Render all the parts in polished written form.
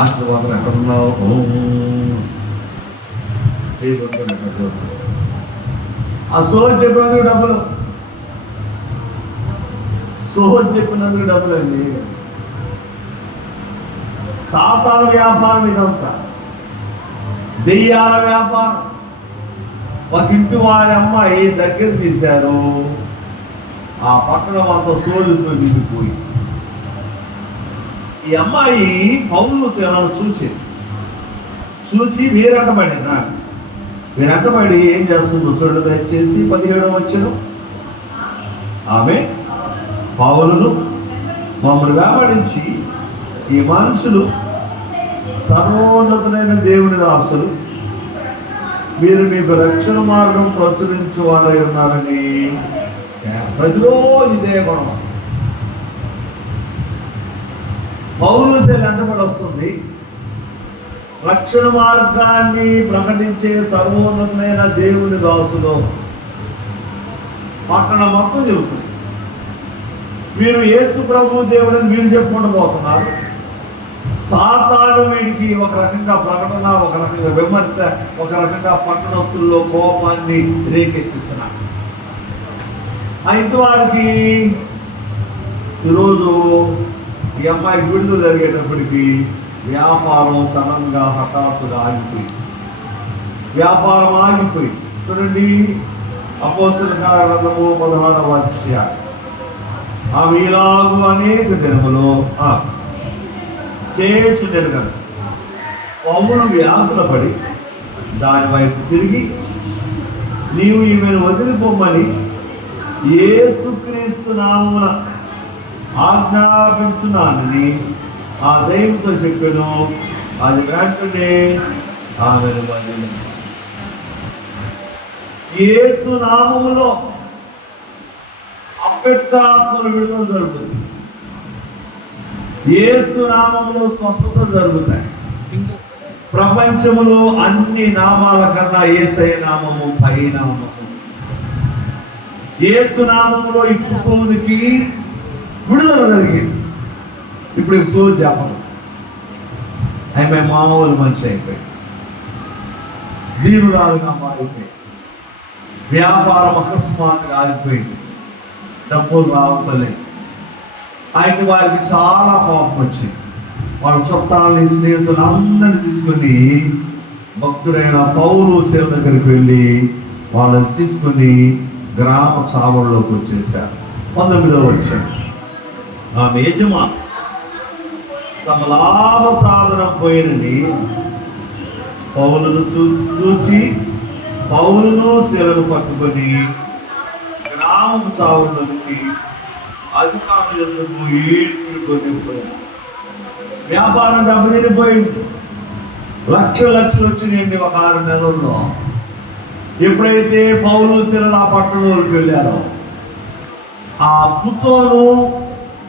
ఆశీర్వాదం ఎక్కడున్నావు చేయబోతున్నా. ఆ సోహం చెప్పినందుకు డబ్బులు, సోహం చెప్పినందుకు డబ్బులు అండి. సాతాను వ్యాపారం ఇదంతా, దెయ్యాల వ్యాపారం. ఒక ఇంటి వారి అమ్మాయి దగ్గర తీశారు, ఆ పట్టణం అంతా సోదుతో నిండిపోయి. ఈ అమ్మాయి పౌలు సేనను చూచి వీరంటబడిందా. వీరంటబడి ఏం చేస్తుందో చూడండి దయచేసి 17వ వచనం. ఆమె పౌలును మమ్మల్ని వెంబడించి, ఈ మనుషులు సర్వోన్నతులైన దేవుని దాసులు, మీరు మీకు రక్షణ మార్గం ప్రచురించు వారై ఉన్నారని. ప్రతిరోజు ఇదే గొడవ. పౌలు సేన వెంటబడి వస్తుంది, రక్షణ మార్గాన్ని ప్రకటించే సర్వోన్నతులైన దేవుని దాసులు. పట్టణం మొత్తం చెబుతుంది, మీరు యేసు ప్రభు దేవుడని మీరు చెప్పుకుంటూ పోతున్నారు. సాతాను వీడికి ఒక రకంగా ప్రకటన, ఒక రకంగా విమర్శ, ఒక రకంగా పట్టణస్తుల్లో కోపాన్ని రేకెత్తిస్తున్నారు. ఆ ఇంటి వారికి ఈరోజు ఈ అమ్మాయికి విడుదల జరిగేటప్పటికి వ్యాపారం సడన్గా హఠాత్తుగా ఆగిపోయింది. వ్యాపారం ఆగిపోయి చూడండి, అపోస్తలుల గ్రంథము 16వ అధ్యాయం. ఆమె ఇలాగు అనేక దినములో చేర్చుండేది కదా. పౌలు వ్యాకుల పడి దాని వైపు తిరిగి, నీవు ఈమెను వదిలిపోమ్మని యేసుక్రీస్తు నామమున ఆజ్ఞాపించున్నానని ఆ దైవంతో చెప్పాను. అది వెంటనే ఆమెను వదిలి. యేసు నామములో అపవిత్రాత్మలు విడుదల జరుగుతుంది. యేసు నామములో స్వస్థత జరుగుతాయి. ప్రపంచములో అన్ని నామాల కన్నా యేసయ్య నామము పై నామము. యేసు నామములో ఈ పుత్రునికి విడుదల జరిగింది. ఇప్పుడు సోజు చెప్పదు, ఆమె మామూలు మనిషి అయిపోయి దీనురాలుగా మారిపోయి, వ్యాపారం అకస్మాత్తుగా ఆగిపోయింది, డబ్బులు రావట్లేదు. ఆయన వారికి చాలా కోపం వచ్చింది. వాళ్ళ చుట్టాలని, స్నేహితులు అందరినీ తీసుకొని భక్తుడైన పౌలు సేవ దగ్గరికి వెళ్ళి వాళ్ళని తీసుకొని గ్రామ చావడిలోకి వచ్చేసారు. 19వ వచనం. ఆమె యజమాని తమ లాభ సాధన పోయినని పౌలును చూచి పౌలును శిలను పట్టుకొని గ్రామం చావుల్లోనికి అధికారులు ఎందుకు ఈడ్చుకొని పోయారు. వ్యాపారం దెబ్బతినిపోయింది. లక్షలు వచ్చినాయండి ఒక 6 నెలల్లో. ఎప్పుడైతే పౌలు శిలలు ఆ పట్టణంలోకి వెళ్ళారో, ఆ పుతోను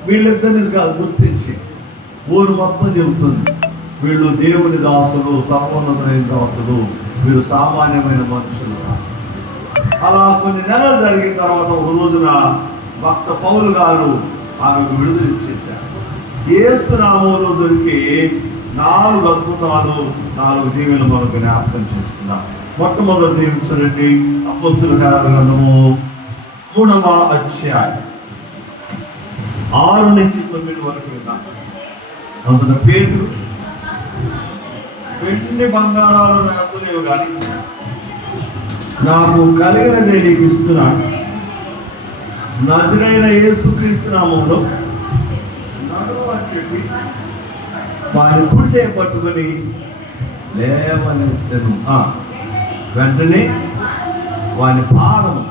వీళ్ళిద్దరిని గుర్తించి ఊరు మొత్తం చెబుతుంది, వీళ్ళు దేవుని దాసులు, సర్వోన్నతులైన దాసులు, వీరు సామాన్యమైన మనుషులు. అలా కొన్ని నెలలు జరిగిన తర్వాత ఒక రోజున భక్త పౌలు గారు ఆమెకు విడుదల ఇచ్చేశారు. యేసు నామములో దొరికి 4 అద్భుతాలు, 4 దీవెనలు మనకు జ్ఞాపకం చేసుకుందాం. మొట్టమొదటి దీవించండి, అపోస్తలుల గ్రంథము 3వ అధ్యాయం 6 నుంచి 9 వరకు విన్నాం. అందులో పేతురు, వెండి బంగారాలు నాకు లేవు కానీ నాకు కలిగినదే నీకు ఇస్తున్నాను. నజరుడైన యేసుక్రీస్తు నామములో నడువు అని చెప్పి వారి కుడి చేయి పట్టుకొని లేవనెత్తెను. వెంటనే వాని పాదము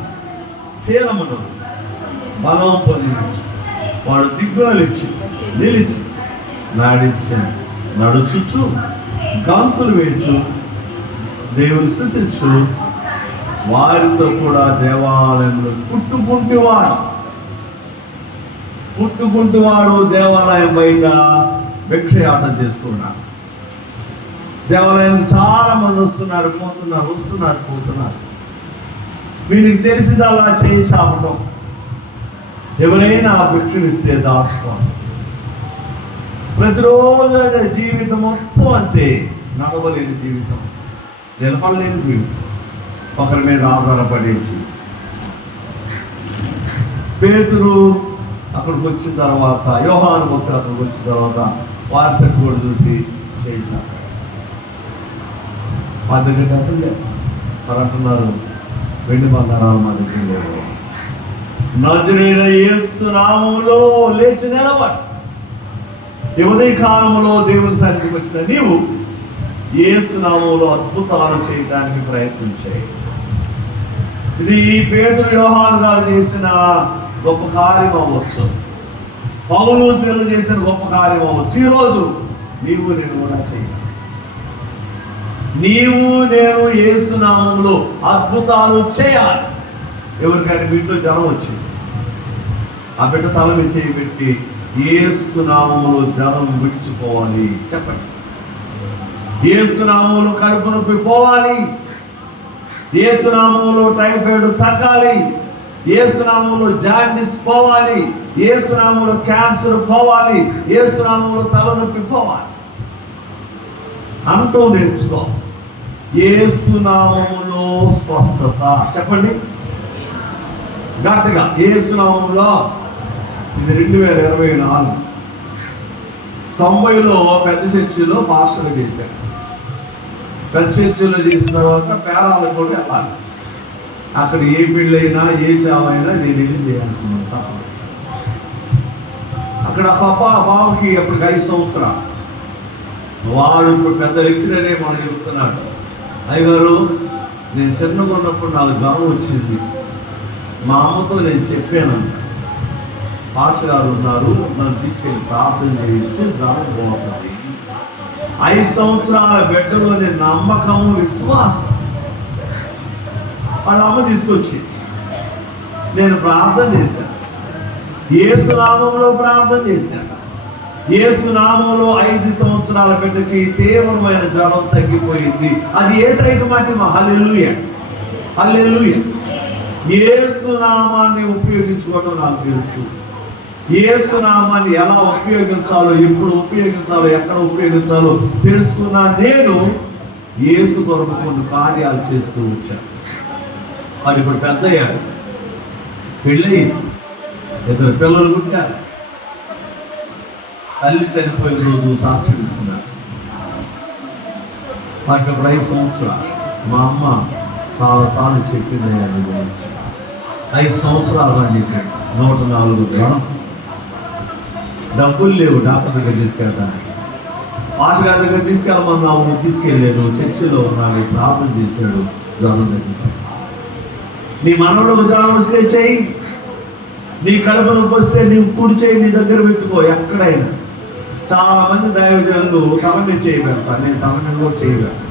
చీలమును బలం పొందించి వాడు దిగ్గులు నిలిచి నడుచుచు గంతులు వేయచ్చు, దేవుని స్తుతించు, వారితో కూడా దేవాలయంలో పుట్టుకుంటువాడు దేవాలయం బయట భిక్షయాటం చేస్తున్నాడు. దేవాలయం చాలా మంది వస్తున్నారు, పోతున్నారు. వీరికి తెలిసింది అలా చేయి చాపటం, ఎవరైనా భిక్షలు ఇస్తే దాచుకోండి. ప్రతిరోజు అదే జీవితం మొత్తం అంతే. నడవలేని జీవితం, నిలబడలేని జీవితం, ఒకరి మీద ఆధారపడే జీవితం. పేతురు అక్కడికి వచ్చిన తర్వాత, యోహాను భక్తులు అక్కడికి వచ్చిన తర్వాత వారి పెట్టుబడి చూసి చేయించారు. మా దగ్గర డబ్బులు లేవు, మరి అంటున్నారు వెండి బంగారాలు మా దగ్గర లేవు. నజరేయుడైన యేసు నామములో లేచి నిలబడి ఉదయ కాలంలో దేవుని సన్నిధికి వచ్చిన నీవు యేసు నామములో అద్భుతాలు చేయడానికి ప్రయత్నించాయి. ఇది పేతురు యోహాను గారు చేసిన గొప్ప కార్యం అవ్వచ్చు, పౌలు శీలలు చేసిన గొప్ప కార్యం అవ్వచ్చు. ఈరోజు నీవు నేను కూడా చేయాలి. నీవు నేను యేసు నామములో అద్భుతాలు చేయాలి. ఎవరికైనా బిడ్డలో జ్వరం వచ్చింది, ఆ బిడ్డ తల మీద చేయి పెట్టి యేసు నామములో జ్వరం విడిచిపోవాలి చెప్పండి. యేసు నామములో కడుపు నొప్పి పోవాలి, యేసు నామములో టైఫాయిడ్ తగ్గాలి, యేసు నామములో జాండిస్ పోవాలి, యేసు నామములో క్యాన్సర్ పోవాలి, యేసు నామములో తలనొప్పి పోవాలి అంటూ నేర్చుకో. యేసు నామములో స్వస్థత చెప్పండి గట్టిగా. యేసు నామములో. ఇది 2024 90లో పెద్ద చర్చిలో పాస్టర్గా చేశాను. పెద్ద చర్చిలో చేసిన తర్వాత పేరాలకు కూడా వెళ్ళాలి. అక్కడ ఏ పెళ్ళైనా ఏ చావైనా నేను వెళ్ళి చేయాల్సింది తప్ప. అక్కడ బాబుకి అప్పటికి 5 సంవత్సరాలు. వాడు ఇప్పుడు పెద్ద లెక్చరరే మనం చెప్తున్నాడు, అయ్యగారు నేను చిన్నగా ఉన్నప్పుడు నాకు జ్వరం వచ్చింది, మా అమ్మతో నేను చెప్పానంట, పాస్టర్ గారు ఉన్నారు, నన్ను తీసుకెళ్ళి ప్రార్థన చేయొచ్చు, జ్వరం పోతుంది. 5 సంవత్సరాల బిడ్డలోని నమ్మకము విశ్వాసం వాళ్ళ అమ్మ తీసుకొచ్చి నేను ప్రార్థన చేశాను. యేసు నామములో ప్రార్థన చేశాను. యేసు నామములో 5 సంవత్సరాల బిడ్డకి తీవ్రమైన జ్వరం తగ్గిపోయింది. అది యేసయ్యకి మహిమ. హల్లెలూయా, హల్లెలూయా. యేసు నామాన్ని ఉపయోగించుకోవడం నాకు తెలుసు. యేసు నామాన్ని ఎలా ఉపయోగించాలో, ఎప్పుడు ఉపయోగించాలో, ఎక్కడ ఉపయోగించాలో తెలుసుకున్నా. నేను యేసు కొరకు కొన్ని కార్యాలు చేస్తూ వచ్చాను. వాడు ఇప్పుడు పెద్దయ్యాడు, పెళ్ళయింది, 2 పిల్లలు పుట్టారు. తల్లి చనిపోయిన రోజు సాక్ష్యం ఇస్తున్నాడు. వాటికి 5 సంవత్సరాలు. మా అమ్మ చాలాసార్లు చెప్పింది ఆయన గురించి. 5 సంవత్సరాలు అని చెప్పాడు. 104 జ్వరం, డబ్బులు లేవు డాక్టర్ దగ్గర తీసుకెళ్ళడానికి. పాష గారి దగ్గర తీసుకెళ్ళమన్నావు, తీసుకెళ్ళాను. చర్చిలో ఉన్నాను, ప్రార్థన చేశాడు, జ్వరం దగ్గర. నీ మనవడు జ్వరం వస్తే చెయ్యి, నీ కడుపు నొప్పి వస్తే నీవు కుడి చేయి నీ దగ్గర పెట్టుకో. ఎక్కడైనా చాలా మంది దైవజనులు తల మీద చేయి పెడతారు, నేను తల మీద కూడా చేయి పెడతాను.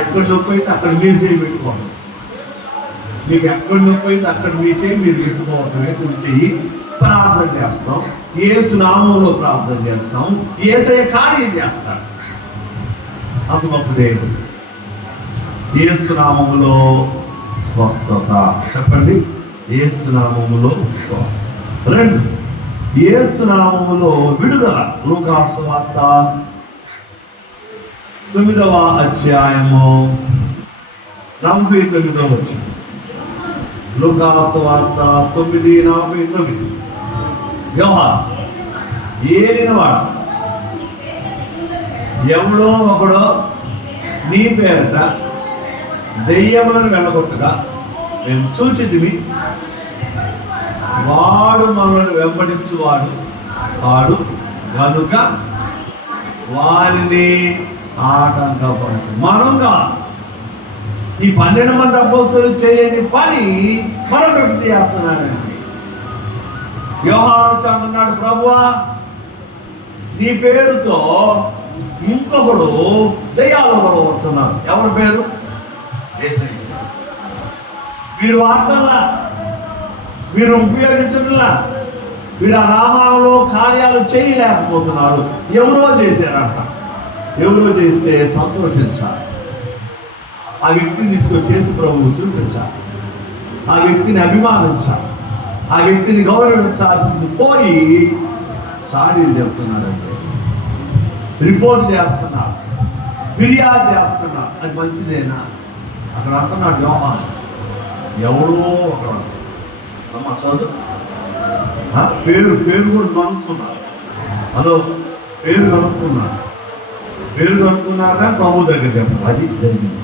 ఎక్కడ నొప్పి అయితే అక్కడ మీరు చేయి పెట్టుకోండి. మీకు ఎక్కడ నొప్పి అయితే అక్కడ మీ చేయి మీరు పెట్టుకోవటమే. కుడి చెయ్యి. ప్రార్థన చేస్తాం, యేసు నామంలో ప్రార్థన చేస్తాం, యేసయ్య కార్యం చేస్తాడు. అంత గొప్ప దేవుడు. యేసు నామములో స్వస్థత చెప్పండి. యేసు నామములో స్వస్థత. 2 యేసు నామములో విడుదల. లూకాసు సువార్త 9వ అధ్యాయము 49వ వచనం. లూకాసు సువార్త 9:49. యోహాను ఏలినవాడు ఎవడో ఒకడో నీ పేరట దెయ్యములను వెళ్ళగొట్టగా మేము చూచితిమి, వాడు మనల్ని వెంబడించువాడు వాడు కనుక వారిని ఆటంకపరచు. మనం కాదు. ఈ 12 మంది అపోస్తలులు చేయని పని మరొకటి చేస్తున్నారండి. యోహాను అంటున్నాడు, ప్రభువా నీ పేరుతో ఇంకొకడు దయ్యాలు వదలగొడుతున్నాడు. ఎవరి పేరు? యేసయ్య. వీరు వాడటంలా, వీరు ఉపయోగించడంలా, వీరు ఆ నామంలో కార్యాలు చేయలేకపోతున్నారు. ఎవరో చేశారంట. ఎవరో చేస్తే సంతోషించాలి. ఆ వ్యక్తిని తీసుకొచ్చేసి ప్రభువు చూపించాలి. ఆ వ్యక్తిని అభిమానించాలి. ఆ వ్యక్తిని గౌరవించాల్సింది పోయి చాడీలు చెప్తున్నారంటే రిపోర్ట్ చేస్తున్నారు, ఫిర్యాదు చేస్తున్నారు. అది మంచిదేనా? అక్కడ అంటున్నాడు యోహాను, ఎవరో అక్కడ అమ్మ చదువు పేరు కూడా కనుక్కున్నారు. హలో, పేరు కనుక్కున్నారు కానీ ప్రభు దగ్గర చెప్పారు. అది జరిగింది.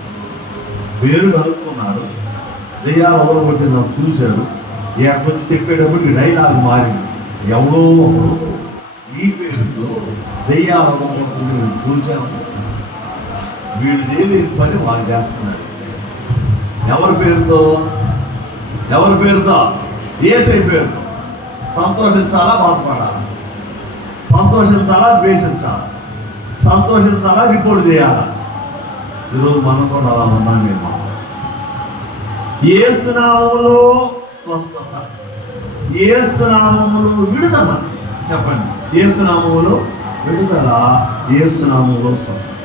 పేరు కనుక్కున్నారు, దెయ్యాలు వదలగొట్టి నాకు చూశారు. ఇక్కడికి వచ్చి చెప్పేటప్పుడు డైలాగ్ మారింది. ఎవరో ఒకడు ఈ పేరుతో దెయ్యాలు వదలగొడుతుంది మేము చూసాము, వీడు చేయలేని పని వాళ్ళు చేస్తున్నాడు. ఎవరి పేరుతో? యేసయ్య పేరుతో. సంతోషించాలా, బాధపడాలా? సంతోషించాలా, ద్వేషించాలా? సంతోషించాలా, రిపోర్ట్ చేయాలా? ఈరోజు మనం కూడా అలా ఉన్నాం. మేము యేసు నామములో స్వస్థత, యేసు నామములో విడుదల. చెప్పండి, యేసు నామములో విడుదల, యేసు నామములో స్వస్థత.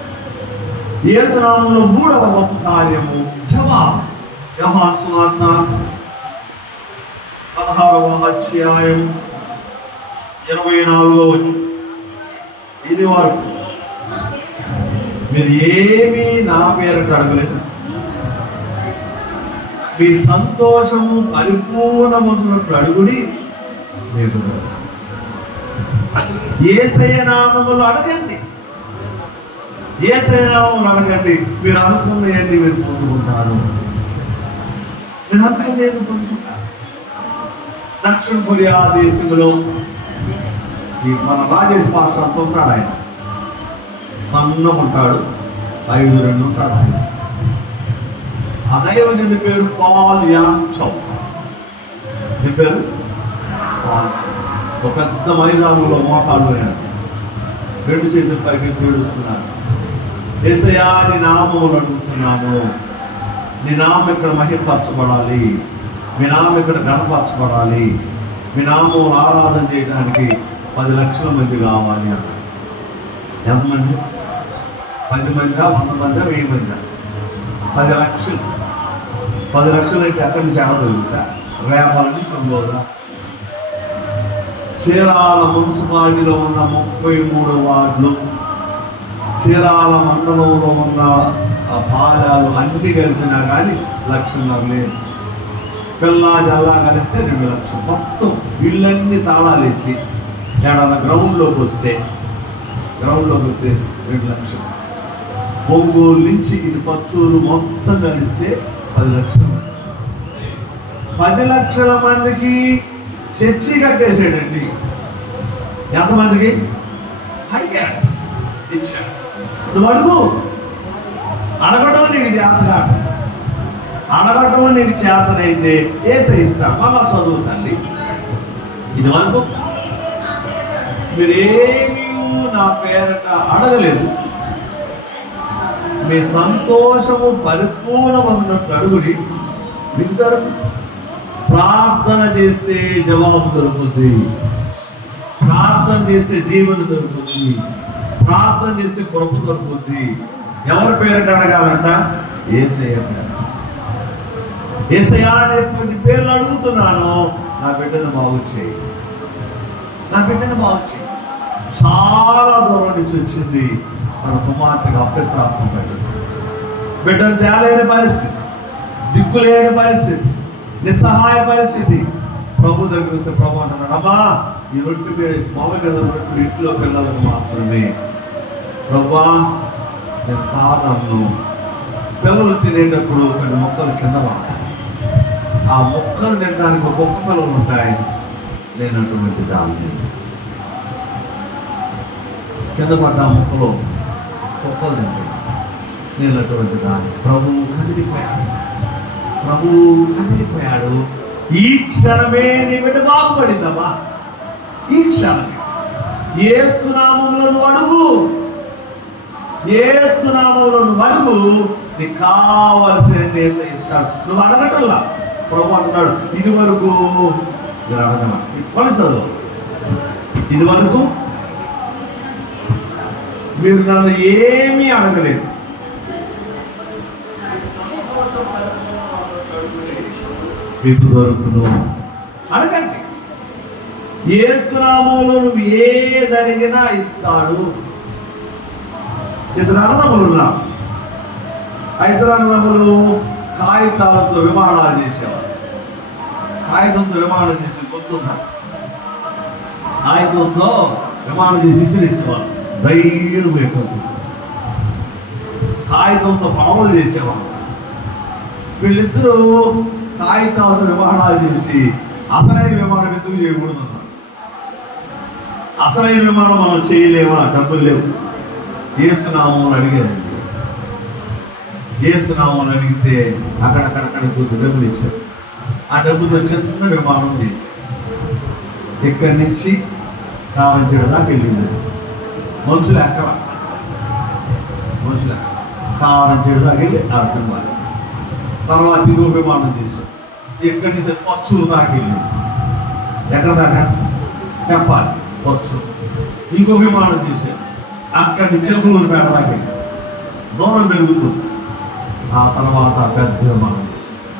యేసు నామములో మూడవ గొప్ప కార్యము జవాబు. యోహాను సువార్త 16వ అధ్యాయం 24వ వచనం. ఇది వరకు మీరు ఏమీ నా పేరట అడగలేదు, మీ సంతోషము పరిపూర్ణమవుతున్నట్లు అడుగుడి, మీకు యేసయ్య నామములో అడగండి. యేసయ్య నామములో అడగండి. మీరు అనుకున్నవన్నీ మీరు పొందుకుంటారు. దక్షిణ కొరియా దేశంలో మన రాజేష్ పాస్టర్ అంతా ఉంటాడు. ఆయన సన్నం ఉంటాడు, 5'2" ఉంటాడు. ఆయన ఆ దైవజనుడి పేరు పాల్ యాంగ్ చౌ. మీ పేరు పాల్. ఒక పెద్ద మైదానంలో మోకాళ్ళు పోయాడు, 2 చేతులు పైకి తేడుస్తున్నాడు. యేసయ్యా, నీ నామములు అడుగుతున్నాను, నీ నామం ఇక్కడ మహిమపరచబడాలి, మీ నామం ఇక్కడ ఘనపరచబడాలి, మీ నామం ఆరాధన చేయడానికి 10 లక్షల మంది కావాలి అన్నాడు. ఎంతమంది? 10 మందా, 100 మందా, 1000 మందా? 10 లక్షలు. 10 లక్షలు అంటే ఎక్కడి నుంచి ఆడదు తెలుసా? రేపాల నుంచి ఉండోదా. చీరాల మున్సిపాలిటీలో ఉన్న 33 వార్డులు, చీరాల మండలంలో ఉన్న పాలాలు అన్ని కలిసినా కానీ 1.5 లక్షలు లేదు. పిల్లా జల్లా కలిస్తే 2 లక్షలు. మొత్తం ఇళ్ళన్నీ తాళాలు వేసి ఏడాది గ్రౌండ్లోకి వస్తే 2 లక్షలు. ఒంగోలు నుంచి ఇటు పచ్చూరు మొత్తం కలిస్తే 10 లక్షలు. 10 లక్షల మందికి చర్చి కట్టేసాడండి. ఎంతమందికి అడిగాడు, ఇచ్చాడు. నువ్వు అడుగు, అడగడం నీకు చేతకాదు. అడగటం నీకు చేతనైతే యేసయ్య ఇస్తాడు. మా చదువు తల్లి, ఇది వరకు మీరేమీ నా పేరట అడగలేదు, మీ సంతోషము పరిపూర్ణమన్నట్టు అడుగుడి, మీకు దొరకు. ప్రార్థన చేస్తే జవాబు దొరుకుతుంది, ప్రార్థన చేస్తే దీవెన దొరుకుతుంది, ప్రార్థన చేస్తే కృప దొరుకుతుంది. ఎవరి పేరట అడగాలంట? యేసయ్య పేరు. యేసయ్య అనేటువంటి పేర్లు అడుగుతున్నాను, నా బిడ్డను బాగు చేయి, నా బిడ్డను బాగు చేయి. చాలా దూరం నుంచి వచ్చింది, తన కుమార్తెగా అపవిత్రాత్మ బిడ్డను తేలేని పరిస్థితి, దిక్కులేని పరిస్థితి, నిస్సహాయ పరిస్థితి. ప్రభు దగ్గర వస్తే ప్రభు అంటున్నాడు, అమ్మా ఈ రొట్టె మొదలు రొట్టెలు ఇంట్లో పిల్లలకు మాత్రమే. ప్రభా, నేను కాదన్ను. పిల్లలు తినేటప్పుడు కొన్ని మొక్కలు కింద పడతాయి, ఆ మొక్కలు తినడానికి ఒక్కొక్క పిల్లలు ఉంటాయి. నేను అటువంటి దాన్ని కింద పడ్డ మొక్కలు కుక్కలు తింటాయి. నేను అటువంటి దాన్ని. ప్రభువు కదిలిపోయాడు. ఈ క్షణమే నీ బిడ్డ బాగుపడిందమ్మా. ఈ క్షణమే యేసు నామములో నువ్వు అడుగు, యేసు నామములో నువ్వు అడుగు, నీకు కావలసిన యేసయ్య ఇస్తాడు. నువ్వు అడగటల్లా. ప్రభు అంటున్నాడు, ఇది వరకు మీరు అడగల. ఇప్పుడు చదువు, ఇది వరకు మీరు నన్ను ఏమీ అడగలేదు, మీకు దొరుకును. అడగండి. యేసు నామములో నువ్వు ఏది అడిగినా ఇస్తాడు. ఇద్దరు అన్నదమ్ములు ఉన్నారు. ఆ ఇద్దరు అన్నదమ్ములు కాగితాలతో విమానాలు చేసేవారు. కాగితంతో విమానం చేసి గుర్తుందా? కాగితంతో విమానం చేసి విసిరేసేవారు. ధైర్యం ఎక్కువ కాగితంతో పడవలు చేసేవారు. వీళ్ళిద్దరూ కాగితాలతో విమానాలు చేసి అసలైన విమానం ఎందుకు చేయకూడదు అన్నారు. అసలైన విమానం మనం చేయలేమా? డబ్బులు లేవు. యేసునామములు అడిగారండి. యేసునామములు అడిగితే అక్కడక్కడ కొద్ది డబ్బులు ఇచ్చారు. ఆ డబ్బుతో చిన్న విమానం చేశారు. ఇక్కడి నుంచి కావంచేడు దాకా వెళ్ళింది. మనుషులు ఎక్కల కావాలంచేడు దాకా వెళ్ళి అర్థం కాదు. తర్వాత ఇంకో విమానం చేశారు. ఇక్కడి నుంచి పచ్చులు దాకా వెళ్ళింది. ఎక్కడ దాకా చెప్పాలి? పచ్చు. ఇంకో విమానం చేశారు. అక్కడి నుంచి చిలకలూరుపేట దాకా వెళ్ళి దూరం పెరుగుతుంది. ఆ తర్వాత పెద్ద విమానం చేసేసారు.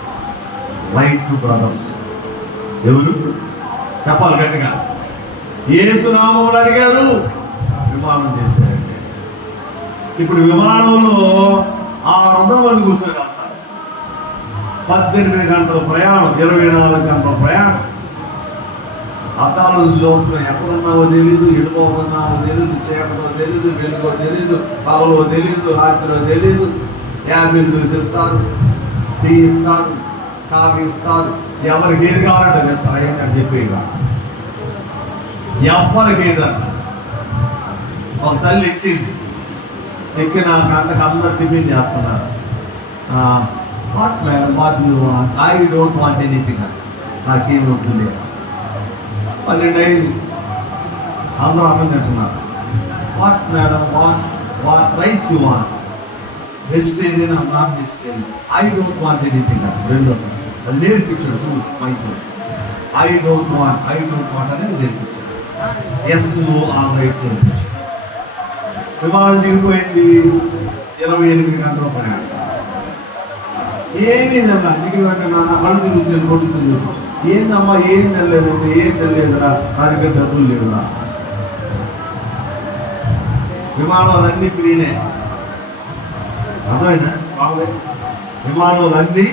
Right brothers. ఎవరు చెప్పాలి గట్టిగా? యేసునామములు అడిగారు, విమానం చేశారండి. ఇప్పుడు విమానంలో 600 మంది కూర్చోగలుగుతారు. 18 గంటల ప్రయాణం, 24 గంటల ప్రయాణం. అద్దాలు చూస్తున్నాం. ఎక్కడున్నావో తెలీదు, ఎడిపోతున్నావో తెలీదు, చీకటో తెలీదు, వెలుగో తెలీదు, పగలో తెలీదు, రాత్రిలో తెలీదు. యాపిల్ జ్యూస్ ఇస్తారు, టీ ఇస్తారు, కాఫీ ఇస్తారు. ఎవరికి ఏది కావాలంటే చెప్తారు. ఏంటంటే చెప్పేగా ఎవరికి ఏదన్నా. ఒక తల్లి ఎక్కిన గంటకు అందరు టిఫిన్ చేస్తున్నారు. What madam, what you want? I don't want anything. నాకేం వద్దులే. 12 అయింది. అందరూ అన్నం తింటున్నారు. What madam, what rice you want? Vegetarian, non vegetarian. I don't want anything. రెండోసారి అది నేర్పించాడు మైండ్. ఐ డోంట్ వాంట్ అనేది నేర్పించాడు. ఎస్, నో, ఆల్ రైట్ నేర్పించాడు. విమానం దిగిపోయింది. 28 గంటల ప్రయాణం. ఏమీ తిన్నా. దిగిపోయిన నా కళ్ళు తిరుగుతుంది, కొడుతుంది. ఏందమ్మా, ఏం తెలియదమ్మా, ఏం తెలియదురా, నా దగ్గర డబ్బులు లేవురా. విమానాలన్నీ ఫ్రీనే. అర్థమైందా? మామూలే విమానాలన్నీ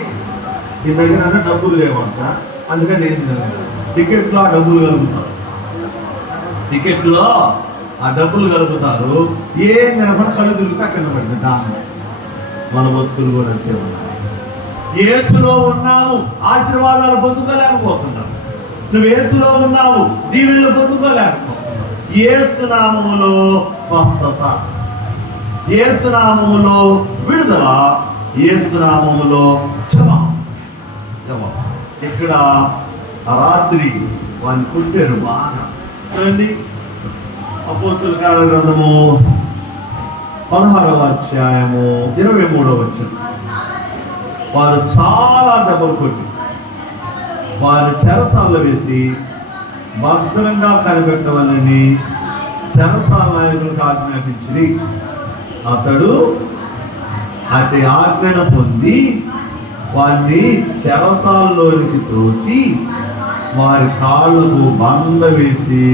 ఈ దగ్గర డబ్బులు లేవంట. అందుకని ఏం తెలియదు. టికెట్లో ఆ డబ్బులు కలుగుతారు. టికెట్లో ఆ డబ్బులు కలుపుతారు. ఏం తినకుండా కళ్ళు తిరుగుతా కింద పడింది. దాన్ని మన బతుకులు కూడా అంతే ఉన్నాయి. యేసులో ఉన్నాము, ఆశీర్వాదాలు పొందుకోలేకపోతున్నాము. నువ్వు యేసులో ఉన్నావు, దీవెనలు పొందుకోలేకపోతున్నావు. యేసునామములో స్వస్థత, యేసునామములో విడుదల, యేసునామములో జవాబు. ఇక్కడ ఆ రాత్రి వాడిని కొట్టారు బాగా. చూడండి, అపోస్తలుల కార్యాల గ్రంథము 16వ అధ్యాయము 23వ వచనం. వారు చాలా దెబ్బలు కొట్టి వారి చెరసాలలో వేసి భద్రంగా కనిపెట్టవాలని చెరసాల నాయకులకు ఆజ్ఞాపించి, అతడు అటు ఆజ్ఞను పొంది వారిని చెరసాలలోనికి త్రోసి వారి కాళ్ళకు బండ వేసి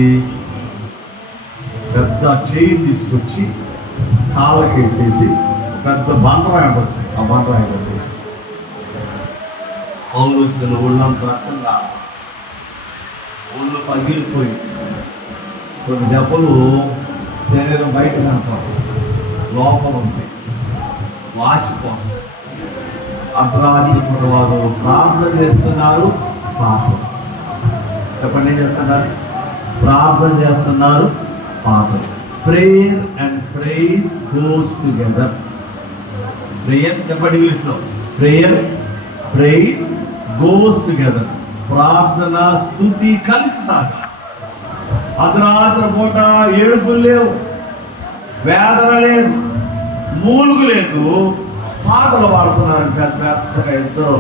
పెద్ద చేయి తీసుకొచ్చి కాళ్ళకేసేసి పెద్ద బండరాయి ఉంటుంది. ఆ బండరాయి కట్టేసి పౌలుసిన ఒళ్ళంత రక్తం కాదు, ఒళ్ళు పగిలిపోయి కొన్ని దెబ్బలు శరీరం బయట కనపడదు, లోపల ఉంటాయి, వాసిపోతుంది. అర్ధరాత్రి పూట వారు ప్రార్థన చేస్తున్నారు, పాపం చెప్పండి. ఏం చేస్తున్నారు? ప్రార్థన చేస్తున్నారు, పాపం. Prayer and prize goes together. Prayer చెప్పండి ఇంగ్లీష్లో. Prayer, prize goes together. ప్రార్థన, స్తుతి కలిసి సాగాలి. అర్ధరాత్రి పూట ఏడుపులు లేవు, వేదన లేదు, మూలుగు లేదు. పాటలు పాడుతున్నారు. పెద్ద పెద్దగా ఇద్దరు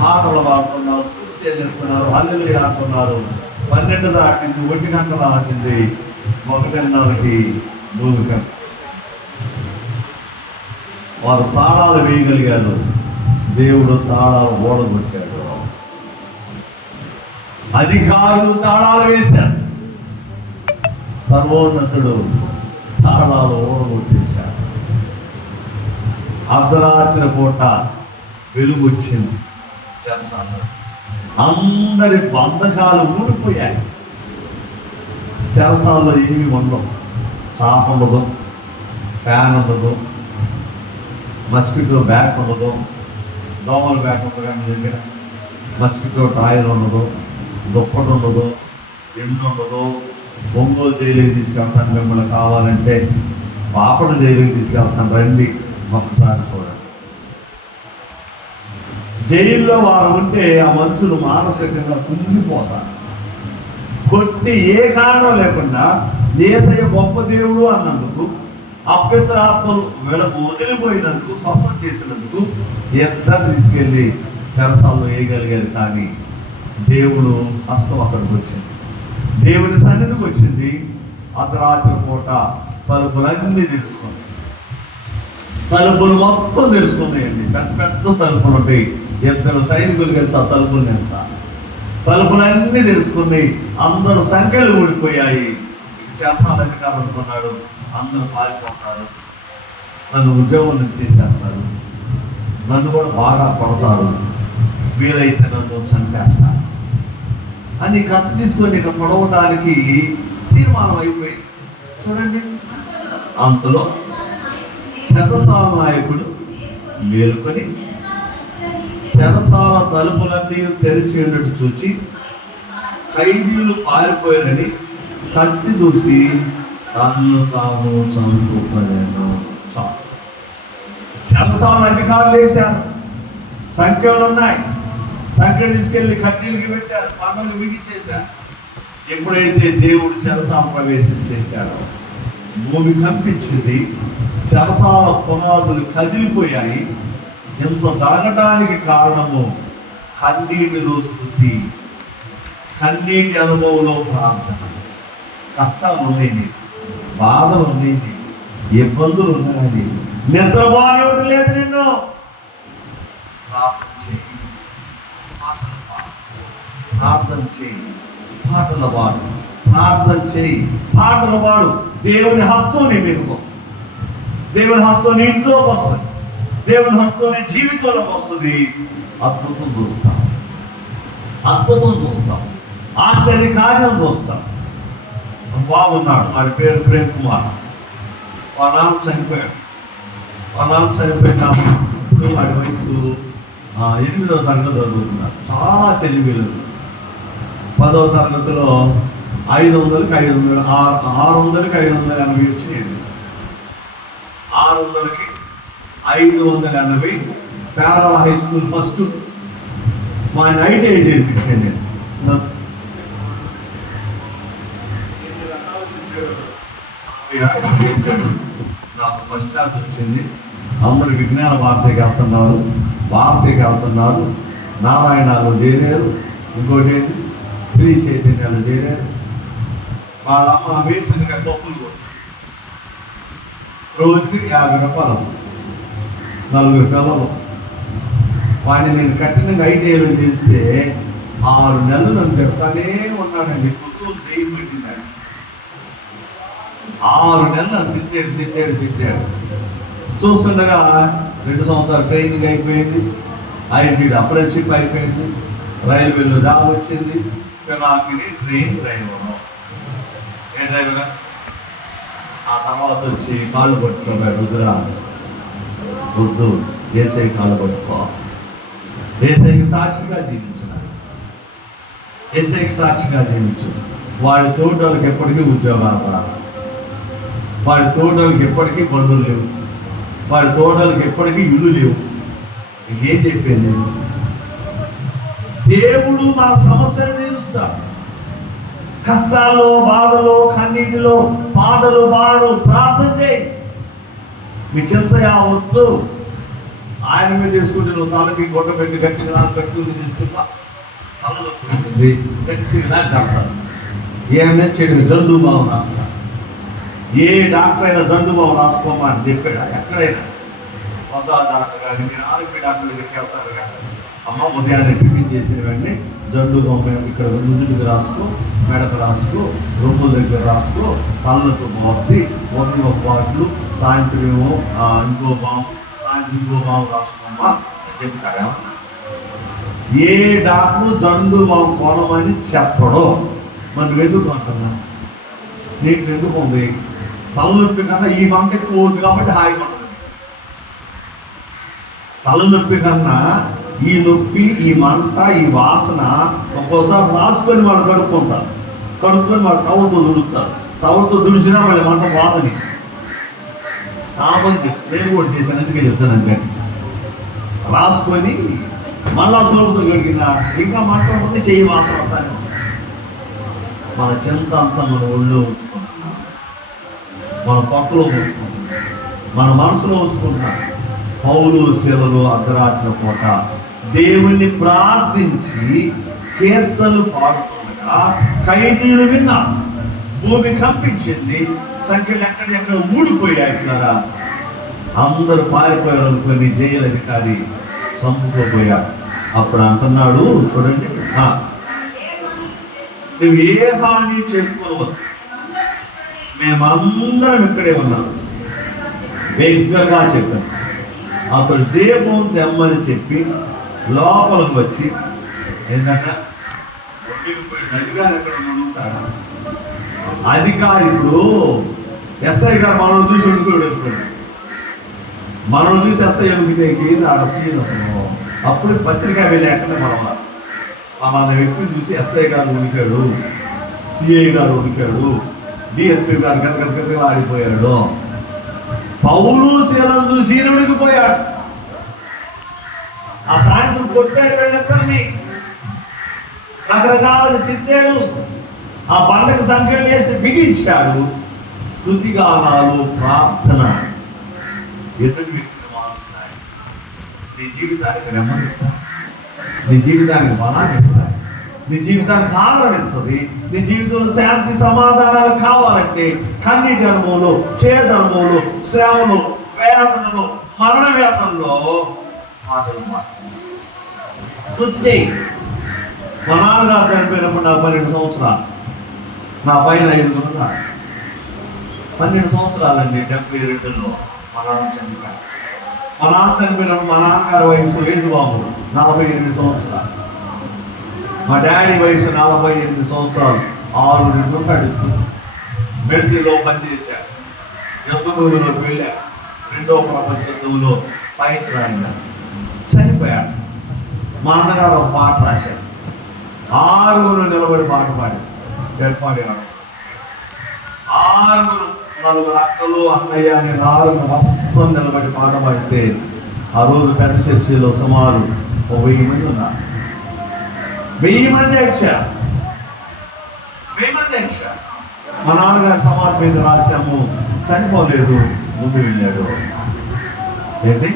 పాటలు పాడుతున్నారు, సృష్టి చెల్లిస్తున్నారు, హల్లెలూయా అంటున్నారు. 12 దాటింది, 1 గంట దాటింది, 1:30కి భూమి కంపించింది. వారు తాళాలు వేయగలిగారు, దేవుడు తాళాలు ఓడగొట్టాడు. అధికారులు తాళాలు వేశారు, సర్వోన్నతుడు తాళాలు ఓడగొట్టేశాడు. అర్ధరాత్రి పూట వెలుగు వచ్చింది చెరసాలలో. అందరి బంధకాలు ఊడిపోయాయి. చెరసాలలో ఏమి ఉండవు. చాప ఉండదు, ఫ్యాన్ ఉండదు, మస్కిటో బ్యాట్ ఉండదు, దోమల బ్యాట్ ఉండదు. కానీ మీ దగ్గర మస్కిటో టాయిల్ ఉండదు, దుప్పటి ఉండదు, ఎండు ఉండదు. ఒంగోలు జైలుకి తీసుకెళ్తాను, మిమ్మల్ని కావాలంటే పాపడు జైలుకి తీసుకెళ్తాను, రండి ఒక్కసారి చూడండి. జైల్లో వారు ఉంటే ఆ మనుషులు మానసికంగా కుంగిపోతారు. కొట్టి ఏ కారణం లేకుండా యేసయ్య గొప్ప దేవుడు అన్నందుకు, అపవిత్రాత్మలు వదిలిపోయినందుకు, స్వస్థత చేసినందుకు ఇద్దరు తీసుకెళ్ళి చెరసాల్లో వేయగలిగారు. కానీ దేవుడు హస్తం అక్కడికి వచ్చింది, దేవుని సన్నిధికి వచ్చింది. అర్ధరాత్రి పూట తలుపులన్నీ తెలుసుకుంది. తలుపులు మొత్తం తెలుసుకున్నాయండి. పెద్ద పెద్ద తలుపులు ఉంటాయి. ఇద్దరు సైనికులు కలిసి ఆ తలుపులు ఎంత తలుపులన్నీ తెలుసుకున్నాయి. అందరూ సంఖ్యలు ఊడిపోయాయి. చెరసాల అధికారులు అనుకున్నాడు, అందరూ పారిపోతారు, నన్ను ఉద్యోగం నుంచి చేసేస్తారు, నన్ను కూడా బాగా కొడతారు, వీలైతే నన్ను చంపేస్తారు అని కత్తి తీసుకొని ఇక పొడవటానికి తీర్మానం అయిపోయింది. చూడండి, అంతలో చెరసాల నాయకుడు మేలుకొని చెరసాల తలుపులన్నీ తెరిచి ఉన్నట్టు చూచి ఖైదీలు పారిపోయారని కత్తి దూసి తను తాను చంపుకోలేను. చెరసాల అధికారులు వేశారు, సంఖ్యలు ఉన్నాయి, సంఖ్యలు తీసుకెళ్ళి కడ్డీలకి పెట్టారు, పన్నులు బిగించేశారు. ఎప్పుడైతే దేవుడు చెరసాల ప్రవేశం చేశారో భూమి కంపించింది, చెరసాల పునాదులు కదిలిపోయాయి. ఇంత జరగటానికి కారణము కన్నీటిలో స్తుతి, కన్నీటి అనుభవంలో ప్రార్థన. కష్టాలు ఉన్నాయి, బాధలు ఉన్నాయి, ఇబ్బందులు ఉన్నాయి, నిద్రపోనివ్వటం లేదు నిన్ను. ప్రార్థన చేయి, పాటలు పాడు, ప్రార్థన చేయి, పాటలు పాడు, ప్రార్థన చేయి, పాటలు పాడు. దేవుని హస్తం నీ మీదకి వస్తుంది, దేవుని హస్తం నీ ఇంట్లోకి వస్తుంది, దేవుని హస్తం నీ జీవితంలోకి వస్తుంది. అద్భుతం చూస్తాం, అద్భుతం చూస్తాం, ఆశ్చర్య కార్యం చూస్తాం. బాగున్నాడు, వాడి పేరు ప్రేమ్ కుమార్. వాళ్ళ నాన్న చనిపోయాడు. వాళ్ళ నాన్న చనిపోయిన ఇప్పుడు వాడి వయసు 8వ తరగతి చదువుతున్నాడు. చాలా తెలివిలు. 10వ తరగతిలో 500కి 500, 600కి 580 వచ్చినాయండి. 600కి 580 పేరాల హై స్కూల్ ఫస్ట్. మా నైట్ ఏజ్ చేయించాను నేను. నాకు ఫస్ట్ క్లాస్ వచ్చింది. అందరూ విజ్ఞాన భారతికి వెళ్తున్నారు, భారతికి వెళ్తున్నారు, నారాయణలో చేరారు, ఇంకోటి ఏంటి శ్రీ చైతన్యాలు చేరారు. వాళ్ళ అమ్మ వేరుశనగ పప్పులు కొట్టింది, రోజుకి 50 రూపాయలు వస్తుంది, 4 పిల్లలు. వాడిని నేను కఠినంగా ఐటీఐలో చేస్తే 6 నెలలు నన్ను తిడతానే ఉన్నాడండి. పుత్తూరు దెయ్యం పెట్టిందండి. 6 నెలలు తిట్టాడు. చూస్తుండగా 2 సంవత్సరాలు ట్రైనింగ్ అయిపోయింది, ఐటీ అప్రెంటిస్షిప్ అయిపోయింది, రైల్వేలో జాబ్ వచ్చింది. పిల్లలకి ట్రైన్ డ్రైవరు. ఏ డ్రైవరా? ఆ తర్వాత వచ్చి కాళ్ళు పట్టుకోబోయాడు. రుద్రా వద్దు, ఏసై కాళ్ళు పట్టుకో, ఏసైకి సాక్షిగా జీవించినాడు, ఏసైకి సాక్షిగా జీవించు. వాడి తోటోళ్ళకి ఎప్పటికీ ఉద్యోగాలు రాదు, వాడి తోటోళ్ళకి ఎప్పటికీ బంధువులు లేవు, వాడి తోటోళ్ళకి ఎప్పటికీ ఇల్లు లేవు. ఇంకేం చెప్పాను నేను? దేవుడు మన సమస్యను తీరుస్తాడు. కష్టాల్లో, బాధలో, కన్నీటిలో పాటలు పాడు, ప్రార్థన చేయి. మీ చింత యావత్తు ఆయన మీద తీసుకుంటే నువ్వు తలకి గొడ్డ పెట్టి గట్టిగా నాకు పెట్టుకుని తీసుకున్నా తలలోకి వచ్చింది, గట్టిగా కడతాను. ఏమైనా చెడు జండు బాబు రాస్తా. ఏ డాక్టర్ అయినా జండు బాబు రాసుకోమా అని చెప్పాడా? ఎక్కడైనా ಹೊಸ డాక్టర్ కానీ మీరు ఆర్ఎంపీ డాక్టర్ దగ్గరికి వెళ్తారు కదా, అమ్మ ఉదయాన్నే టిఫిన్ చేసిన వెంటనే జండు బొమ్మ ఇక్కడ నుదుటికి రాసుకో, మెడకు రాసుకో, రొమ్ముల దగ్గర రాసుకో, కళ్ళకు బాగుంది, ఉదయం ఒక బాటిల్, సాయంత్రం ఏమో ఇంకో బాంబు, సాయంత్రం ఇంకో మాము రాసుకోమా అని చెప్తాడు. ఏమన్నా ఏ డాక్టరు జండు మాము కొనమని చెప్పడు. మరి నువ్వు ఎందుకు అంటున్నా? నీకు ఎందుకు ఉంది? తలనొప్పి కన్నా ఈ మంట ఎక్కువ ఉంది కాబట్టి హాయిగా ఉంటుంది. తలనొప్పి కన్నా ఈ నొప్పి, ఈ మంట, ఈ వాసన ఒక్కోసారి రాసుకొని వాళ్ళు కడుక్కుంటారు. కడుక్కొని వాళ్ళు టవల్తో దుడుస్తారు. టవల్తో దుడిచినా వాళ్ళ మంట పోతని కామని చెప్పి నేను కూడా చేశాను. అందుకే చెప్తాను. అంటే రాసుకొని మళ్ళా సోపుతో కడిగిన ఇంకా మంట ఉంటుంది, చెయ్యి వాసన వస్తానే. మన చింత అంతా మన ఒళ్ళో ఉంచుకుంటున్నాం, మన పక్కలో ఉంచుకుంటున్నాం, మన మనసులో ఉంచుకుంటున్నాం. పౌలు శీలలు అర్ధరాత్రి పూట దేవుణ్ణి ప్రార్థించి కీర్తనలు పాడుతుండగా ఖైదీలు విన్నారు. భూమి కంపించింది, సంఖ్యలు ఎక్కడ ఊడిపోయాయి. అందరూ పారిపోయారు అనుకుని జైలు అధికారి చంపుకోపోయాడు. అప్పుడు అంటున్నాడు, చూడండి, నువ్వు ఏ హాని చేసుకోవద్దు, మేమందరం ఇక్కడే ఉన్నాం బిగ్గరగా చెప్పాను. అతడు దీపం తెమ్మని చెప్పి లోపలికి వచ్చి, ఏంటంటే అధికారి ఎక్కడ అడుగుతాడా? అధికారి ఇప్పుడు ఎస్ఐ గారు మనల్ని చూసి అడుగుతాడు. మనల్ని చూసి ఎస్ఐ అడిగితే ఏది అసలు అసలు అప్పుడు పత్రికా విలేకనే మన వ్యక్తిని చూసి ఎస్ఐ గారు ఉడికాడు, సిఐ గారు ఉడికాడు, డిఎస్పీ గారు గతగతగా ఆడిపోయాడు. పౌలు శీలను చూసి ఉడికిపోయాడు. ఆ సాయంత్రం కొట్టాడు వీళ్ళిద్దరిని, రకరకాలుగా తిట్టాడు. ఆ పండగ సంఖ్యలు వేసి బిగించాడు. స్తుతిగానాలు, ప్రార్థన ఎదుటి వ్యక్తిని మారుస్తాయి. నీ జీవితానికి నెమ్మదిస్తాయి, నీ జీవితానికి బలాన్ని ఇస్తాయి, నీ జీవితానికి ఆదరణ ఇస్తుంది. నీ జీవితంలో శాంతి సమాధానాలు కావాలంటే కన్నీటి అనుభవంలో, చేదు అనుభవంలో, శ్రమలో, వేదనలో, మరణ వేదనలో మాటలు శృతి చేయి. మా నాన్నగారు చనిపోయినప్పుడు నాకు 12 సంవత్సరాలు, నా పైన 5 ఉన్నారు. 12 సంవత్సరాలండి. 72లో మా నాన్న చనిపోయాడు. మా నాన్న చనిపోయినప్పుడు మా నాన్నగారి వయసు యేసుబాబు 48 సంవత్సరాలు. మా డాడీ వయసు 48 సంవత్సరాలు. 6 ఉంటాడు. మిలిటరీలో పనిచేశాడు, యుద్ధ భూమిలోకి వెళ్ళాడు, 2వ ప్రపంచ యుద్ధంలో ఫైటర్ ఆయన చనిపోయాడు. మా అన్నగారు ఒక పాట రాశాడు, 6 నిలబడి పాట పాడాడు. డెడ్ పాడి 4 అక్కలు, అన్నయ్య, నేను 6 వర్షం నిలబడి పాట పాడితే ఆ రోజు పెద్ద చర్చిలో సుమారు 1000 మంది ఉన్నారు. 1000 మంది వచ్చారు. మా నాన్నగారి సమాధి మీద రాశాము, చనిపోలేదు, ముందు వెళ్ళాడు. ఏంటి?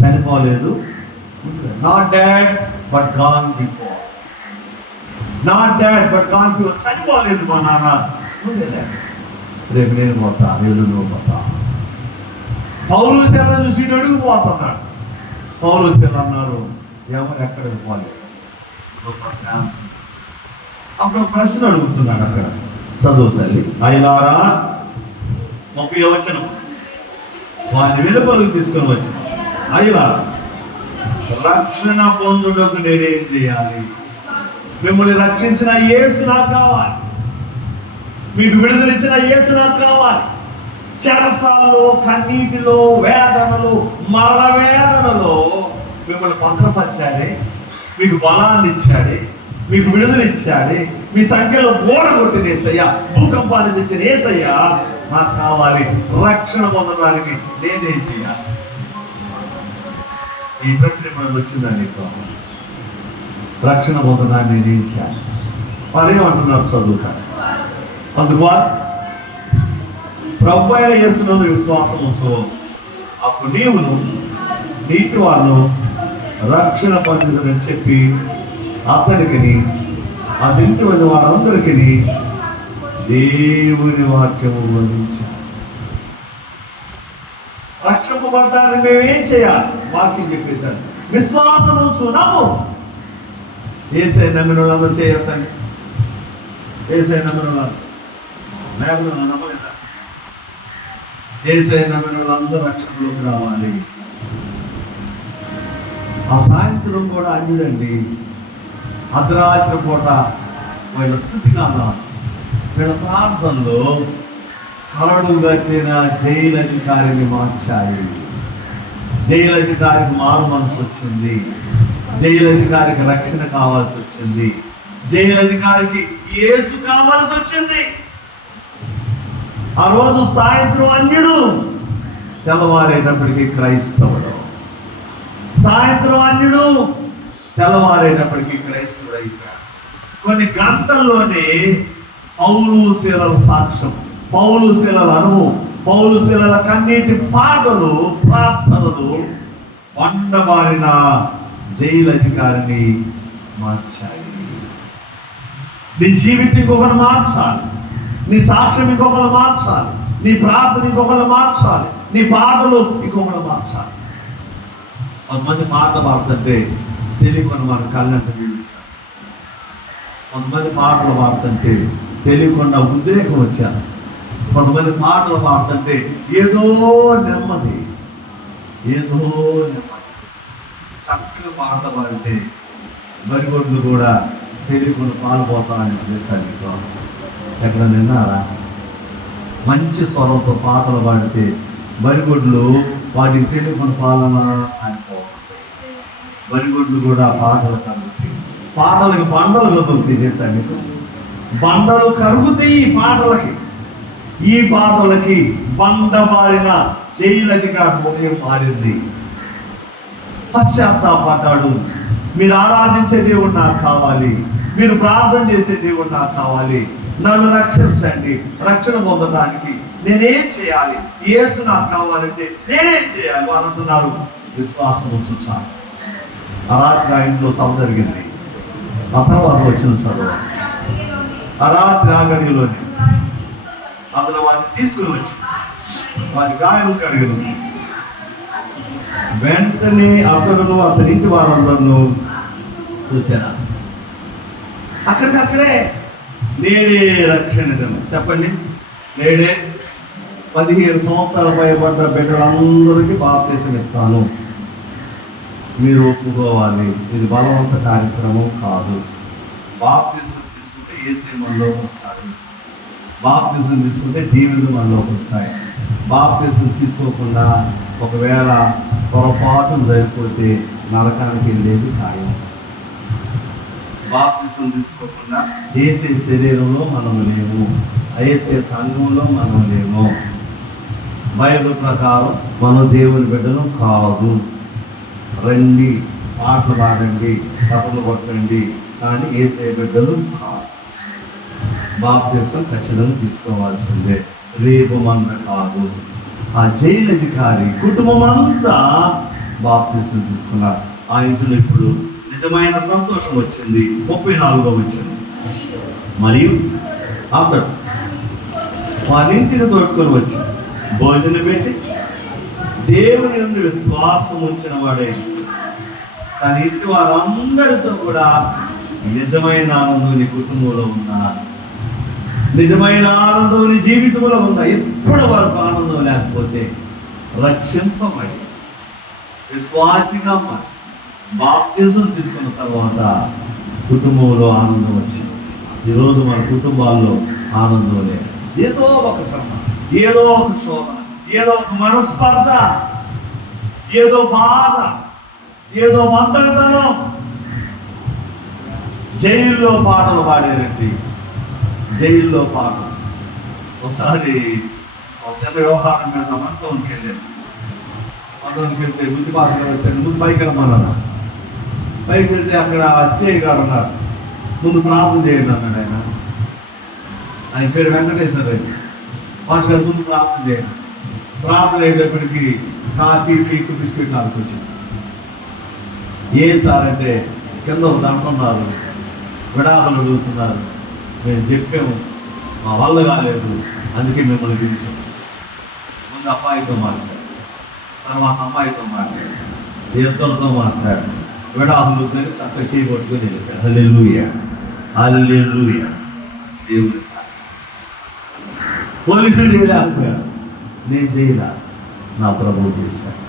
చనిపోలేదు, not dead but gone before. Not dead but gone before. చనిపోలేదు మా నాన్న, ముందు వెళ్ళాడు. రేపు నేను పోతా, ఎల్లుండి పోతా. పౌలు శీలను చూసి అడుగుపోతున్నాడు. పౌలు శీలు అన్నారు, ఎవరు ఎక్కడికి పోలేదు, ప్రశాంతి. అప్పుడు ప్రశ్న అడుగుతున్నాడు అక్కడ, చదువు తల్లి. అయిలారా 30వ వచనం, వారిని వెలుపలకు తీసుకొని వచ్చిన, అయ్యా రక్షణ పొందుటకు నేనేం చేయాలి? మిమ్మల్ని రక్షించిన యేసు నాకు కావాలి, మీకు విడుదలిచ్చిన యేసు నాకు కావాలి. చెరసాలలో, కన్నీటిలో, వేదనలు, మరణ వేదనలో మిమ్మల్ని భద్రపరిచాడే, మీకు బలాన్ని ఇచ్చాడే, మీకు విడుదలిచ్చాడే, మీ సంఖ్యలో ఓడగొట్టిన యేసయ్యా, భూకంపాన్ని తెచ్చిన యేసయ్యా నాకు కావాలి. రక్షణ పొందడానికి నేనేం చేయాలి? ఈ ప్రశ్న ఇప్పుడు వచ్చిందా నీకు? రక్షణ పొందడానికి నేనేం చేయాలి? వారేమంటున్నారు? చదువుతారు. అందుకు ప్రభు అయిన యేసునందు విశ్వాసం ఉంచు, అప్పుడు నీవును నీటి వారును రక్షణ పొందుదని చెప్పి అతనికి, అదింటి వారందరికీ దేవుని వాక్యము బోధించాలి. రక్షింపబడ్డానికి మేమేం చేయాలి? వాక్యం చెప్పేశాను. విశ్వాసం ఉంచు, నమ్ము. యేసయ్య నమ్మిన వాళ్ళందరూ చేయొద్దండి. యేసయ్య నమ్మిన వాళ్ళు మేఘలను నమ్మలేదా? యేసయ్య నమ్మిన వాళ్ళందరూ రక్షణలోకి రావాలి. ఆ సాయంత్రం కూడా అన్యుడండి. అర్ధరాత్రి పూట వీళ్ళ స్థుతిగానాలు, వీళ్ళ ప్రార్థనలో కరడు కట్టిన జైలు అధికారిని మార్చాయి. జైలు అధికారికి మారు మనసు వచ్చింది. జైలు అధికారికి రక్షణ కావాల్సి వచ్చింది. జైలు అధికారికి యేసు కావాల్సి వచ్చింది. ఆ రోజు సాయంత్రం అన్యుడు, తెల్లవారేటప్పటికీ క్రైస్తవుడు. సాయంత్రం అన్యుడు, తెల్లవారేటప్పటికీ క్రైస్తవుడు అయిపోయాడు. కొన్ని గంటల్లోనే పౌలు శీలల సాక్ష్యం, పౌలు శీలల అనుభవం, పౌలు శీలల కన్నీటి పాటలు, ప్రార్థనలు వండబారిన జైలు అధికారిని మార్చాయి. నీ జీవితం ఇంకొకరు మార్చాలి, నీ సాక్ష్యం ఇంకొకరు మార్చాలి, నీ ప్రార్థన ఇంకొకరు మార్చాలి, నీ పాటలు ఇంకొకరు మార్చాలి. కొంతమంది పాటలు పాడుతుంటే తెలియకుండా మన కళ్ళంటే వీళ్ళు వచ్చేస్తాయి. కొంతమంది పాటలు పాడుతుంటే తెలియకుండా ఉద్రేకం వచ్చేస్తాయి. కొంతమంది పాటలు పాడుతుంటే ఏదో నెమ్మది, ఏదో నెమ్మది. చక్కగా పాటలు పాడితే బరిగొడ్లు కూడా తెలియకుండా పాల్పోతామని తెలుసా మీకు? ఎక్కడ విన్నారా? మంచి స్వరంతో పాటలు పాడితే బరిగొడ్లు వాటికి తెలియకుండా పాలన అయిపోతుంది. బరిగొడ్లు కూడా పాటలు కరుగుతాయి. పాటలకి బండలు కదులుతాయి తెలుసా మీకు? బండలు కరుగుతాయి ఈ పాటలకి. ఈ పాటలకి బండబారిన జైలు అధికారి ఉదయం మారింది. పశ్చాత్తాపడ్డాడు. మీరు ఆరాధించే దేవుడు నాకు కావాలి, మీరు ప్రార్థన చేసే దేవుడు నాకు కావాలి, నన్ను రక్షించండి. రక్షణ పొందడానికి నేనేం చేయాలి? యేసు నాకు కావాలంటే నేనేం చేయాలి? వారు అంటున్నారు, విశ్వాసం ఉంచాలి. ఆ రాత్రి ఆ ఇంట్లో సభ జరిగింది. ఆ తర్వాత వచ్చిన చదువు ఆ రాత్రి ఆ గడిలోనే అతను వారిని తీసుకుని వచ్చి వారి గాయం కడిగను. వెంటనే అతడును అతని ఇంటి వారందరూ చూశాను. అక్కడికక్కడే నేడే రక్షణ చెప్పండి. నేడే 15 సంవత్సరాల పైబడ్డ బిడ్డలందరికీ బాప్తీసం ఇస్తాను, మీరు ఒప్పుకోవాలి. ఇది బలవంత కార్యక్రమం కాదు. బాప్తీసం తీసుకుంటే యేసే మనలోకి వస్తాడు. బాప్తీసం తీసుకుంటే దీవెనలు మనలోకి వస్తాయి. బాప్తీసం తీసుకోకుండా ఒకవేళ పొరపాటు జరిగిపోతే నరకానికి వెళ్ళేది ఖాయం. బాప్తీసం తీసుకోకుండా యేసే శరీరంలో మనము లేము, యేసే సంఘంలో మనం లేము. బైబిల్ ప్రకారం మనం దేవుని బిడ్డలు కాదు. రండి, పాటలు పాడండి, చప్పట్లు కొట్టండి, కానీ యేసే బిడ్డలు కాదు. బాప్తీసం ఖచ్చితంగా తీసుకోవాల్సిందే, రేపు మంద కాదు. ఆ జైలు అధికారి కుటుంబం అంతా బాప్తీసం తీసుకున్నారు. ఆ ఇంట్లో ఇప్పుడు నిజమైన సంతోషం వచ్చింది. 34వ వచ్చింది. మరియు అతడు వారి ఇంటిని తోడుకొని వచ్చి భోజనం పెట్టి దేవుని యందు విశ్వాసం ఉంచిన వాడే తన ఇంటి వారందరితో కూడా నిజమైన ఆనందం నీ కుటుంబంలో ఉందా? నిజమైన ఆనందం నీ జీవితంలో ఉందా? ఎప్పటి వరకు ఆనందం లేకపోతే రక్షింపబడి విశ్వాసిగా మారి బాప్తీసం తీసుకున్న తర్వాత కుటుంబంలో ఆనందం వచ్చింది. ఈరోజు మన కుటుంబాల్లో ఆనందం లేదు. ఏదో ఒక శ్రమ, ఏదో ఒక శోధన, ఏదో ఒక మనస్పర్ధ, ఏదో బాధ, ఏదో మంటగతనం. జైల్లో పాటలు పాడారండి, జైల్లో పాటలు. ఒకసారి ఒక చిన్న వ్యవహారం మీద మంటోనికి వెళ్ళాను. మంటోనికి వెళ్తే బుద్ధి భాషగా వచ్చాను. ముందు పైకి రమ్మన్నా. పైకి వెళ్తే అక్కడ సిఐ గారు ఉన్నారు. ముందు ప్రార్థన చేయండి అన్నాడు ఆయన. ఆయన పేరు వెంకటేశ్వర రెడ్డి. భాష గారు ముందు ప్రార్థన చేయండి. ప్రార్థన అయ్యేటప్పటికి కాఫీ, కేక్, బిస్కెట్ నాకు వచ్చింది. ఏ సార్ అంటే కింద ఒక అంటున్నారు, విడాకులు అడుగుతున్నారు. మేము చెప్పాము, మా వల్ల కాలేదు, అందుకే మిమ్మల్ని పిలిచాం. ముందు అబ్బాయితో మాట్లాడు, తర్వాత అమ్మాయితో మాట్లాడు, ఇద్దరితో మాట్లాడు. విడాకులు చక్కగా చేయబట్టుకుని వెళ్ళిపోయాడు. హల్లెలూయా, హల్లెలూయా. దేవుని పోలీసులు చేయలేకపోయాడు, నేను చేయలే, నా ప్రభువు చేశాను.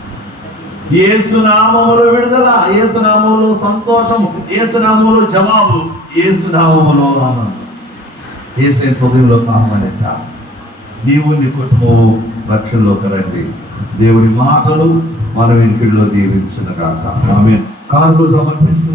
యేసునామములో విడుదల, యేసునామములో సంతోషం, యేసునామములో జవాబు, యేసునామములో ఆనందం. యేసు హృదయంలోకి ఆహ్వానిద్దాం. నీవు నీ కుటుంబం రక్షణలోకి రండి. దేవుడి మాటలు మన వెనుకల్లో దీవించునుగాక. ఆమేన్. కానుకలు సమర్పించు.